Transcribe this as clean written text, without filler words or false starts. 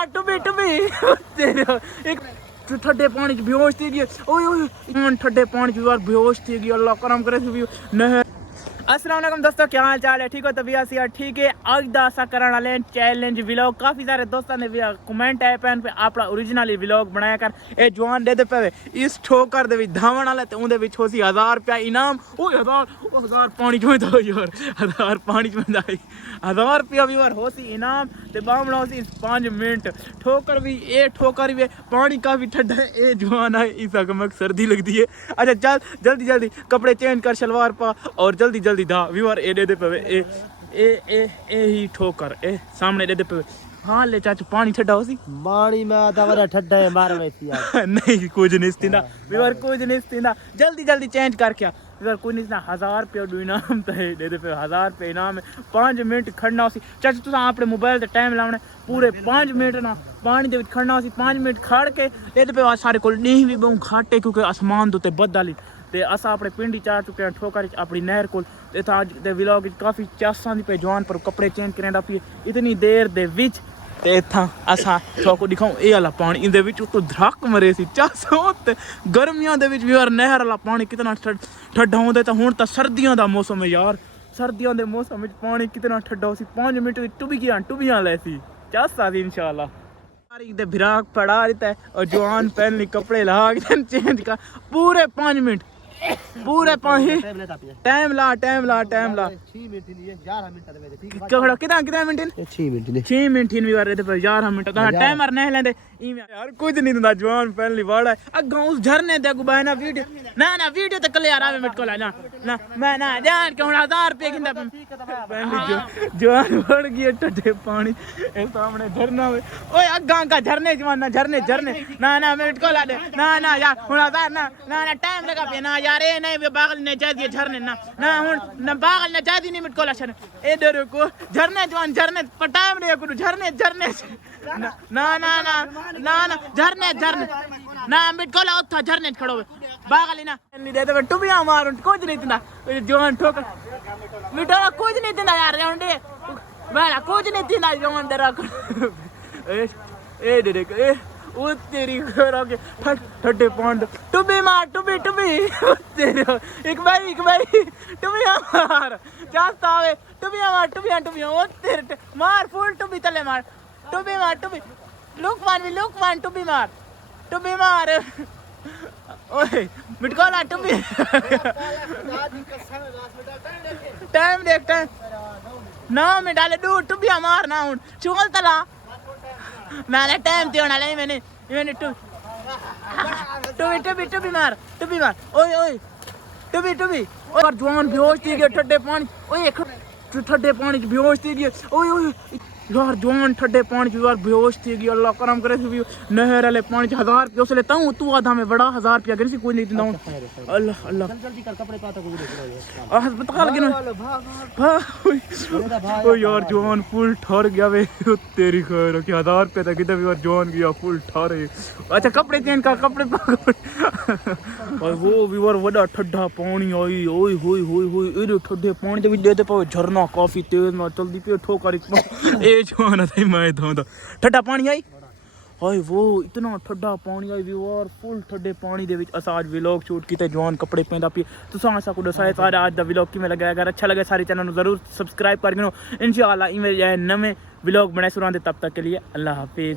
मार टुबी तेरे एक ठंडे पानी च बेहोश थी गई ओए ओए ठंडे पानी च यार बेहोश थी गई अल्लाह करम करे भी नहर अस्सलाम वालेकुम दोस्तों क्या हाल चाल है ठीक हो तबीयत यार ठीक है अज दा असा करन वाले चैलेंज व्लॉग काफ़ी सारे दोस्तों ने भी कमेंट आए पैन पे अपना ओरिजिनल व्लॉग बनाया कर ए जवान दे पे इस ठोकर दे विच धावण वाला ते उंदे विच होसी 1000 रुपया इनाम ओ 1000 पानी च में यार 1000 पानी च में 1000 रुपया भी यार होसी इनाम ते बामला होसी 5 मिनट ठोकर भी ए ठोकर भी पानी काफ़ी ठंडा है ए जवान है इस अगमक सर्दी लगती है अच्छा चल जल्दी जल्दी कपड़े चेंज कर शलवार पा और जल्दी जल्दी दा व्यूअर ए दे पे ए ही ठोकर ए सामने दे पे हाँ ले चाचू पानी ठंडा हो सी पानी में आधा ठंडा है मार वैसी यार नहीं कुछ नहीं स्थिंदा व्यूअर कुछ नहीं स्थिंदा जल्दी जल्दी चेंज कर क्या व्यूअर कुछ नहीं स्थिंदा 1000 रुपया दो इनाम तो है दे पे 1000 रुपया इनाम है 5 मिनट खड़ना हो सी चाचू तुसा अपने मोबाइल ते टाइम लावना पूरे 5 मिनट ना पानी दे विच खड़ना हो सी 5 मिनट खड़ के ए पे सारे कोल नहीं भी बहु घाटे क्योंकि आसमान तो बदल ते असा अपने पिंड ही आ चुके हैं ठोकर अपनी नहर को अज दे व्लॉग काफ़ी चासा दी पे जवान पर कपड़े चेंज करेंदा पी इतनी देर दे विच ते इत्थां असा थोको दिखाऊं ए वाला पानी इंदे विच तो धड़क मरे सी चासो ते गर्मियां दे विच भी यार नहर वाला पानी कितना ठंडा होंदा ते हुण तां सर्दियां दा मौसम है यार सर्दियां दे मौसम विच पानी कितना ठंडा हो सी 5 मिनट विच टुबियां ले सी चासा दी इंशाल्लाह दे भिराक पड़ा रहता है और जवान पहन ली कपड़े ला के चेंज कर पूरे 5 मिनट पूरे टाइम ला 6 मिनट लिए 11 मिनट दे ठीक है कड़ा कितना मिनट 6 मिनट ही वार रहते पर 11 मिनट दा टाइमर नहीं लेंदे यार कुछ नहीं दिंदा जवान पहन ली वाड़ा अगा उस झरने दे अगू बाय ना वीडियो ते कल यार आवे मिट को ना मैं ना जान के 1000 रुपए गिंदा जवान बढ़ गई टड्डे पानी ए सामने झरना ओए अगा का झरने जवान झरने ना मिट को ला दे ना यार 1000 ना टाइम लगा पे ना यार ए नहीं बागल ने जा दिए झरने ना हुन ना बागल ने जा दी नहीं मिट को ला ए डरो को झरने जवान झरने पर टाइम रे को झरने ना झरने ना मिट को ला उठा झरने खड़ो बागल ना नहीं दे तो टुबिया मार कुछ नहीं दिंदा जवान ठोकर मिटो कुछ नहीं दिंदा यार जाउंडे बड़ा कुछ नहीं दिंदा जवान दे रख ए दे ए ओ तेरी घर के ठड्डे पानी टुबी मार टुबी तेरे एक भाई टुबी मार चाहता आवे टुबिया ओ तेरे मार फुल टुबी तले मार टुबी लुक मान टुबी मार ओए मिटकोला टुबी टाइम देख ना में डाले दूर टुबिया मार ना हुन चोल तला मैंने टाइम ते होना ले मैंने टुबी मार ओए टुबी और जवान बेहोश थी गए ठंडे पानी ओए ठंडे पानी च बेहोश थी गई ओए यार जवान ठंडे पानी च यार बेहोश थी गई अल्लाह करम करे भी नहर वाले पानी च 1000 रुपया उसले ताऊ तू आधा में बड़ा 1000 रुपया गिरसी कोई नहीं दिंदा अल्लाह जल्दी कर कपड़े पाता को अस्पताल गिनो ओ यार जवान फुल ठर गया वे तेरी खैर कि 1000 रुपया तक किधर यार जवान गया फुल ठर अच्छा कपड़े चेंज कर कपड़े और वो व्यूअर वड़ा ठंडा पानी आई ओए होए ए ठंडे पानी दे देते पे झरना काफी तेज में चलदी पे ठोकर ए जवान था मैं धोंदा ठंडा पानी आई हाय वो इतना ठंडा पानी आई व्यूअर फुल ठंडे पानी दे विच असा आज व्लॉग शूट कीते जवान कपड़े पहनदा पी तुसा असा को दसाए सारे आज दा व्लॉग किवें लगा अगर अच्छा लगे सारे चैनल नु जरूर सब्सक्राइब कर गिनो इंशाल्लाह इवें नवे व्लॉग बनाए सुरांदे तब तक के लिए अल्लाह हाफिज।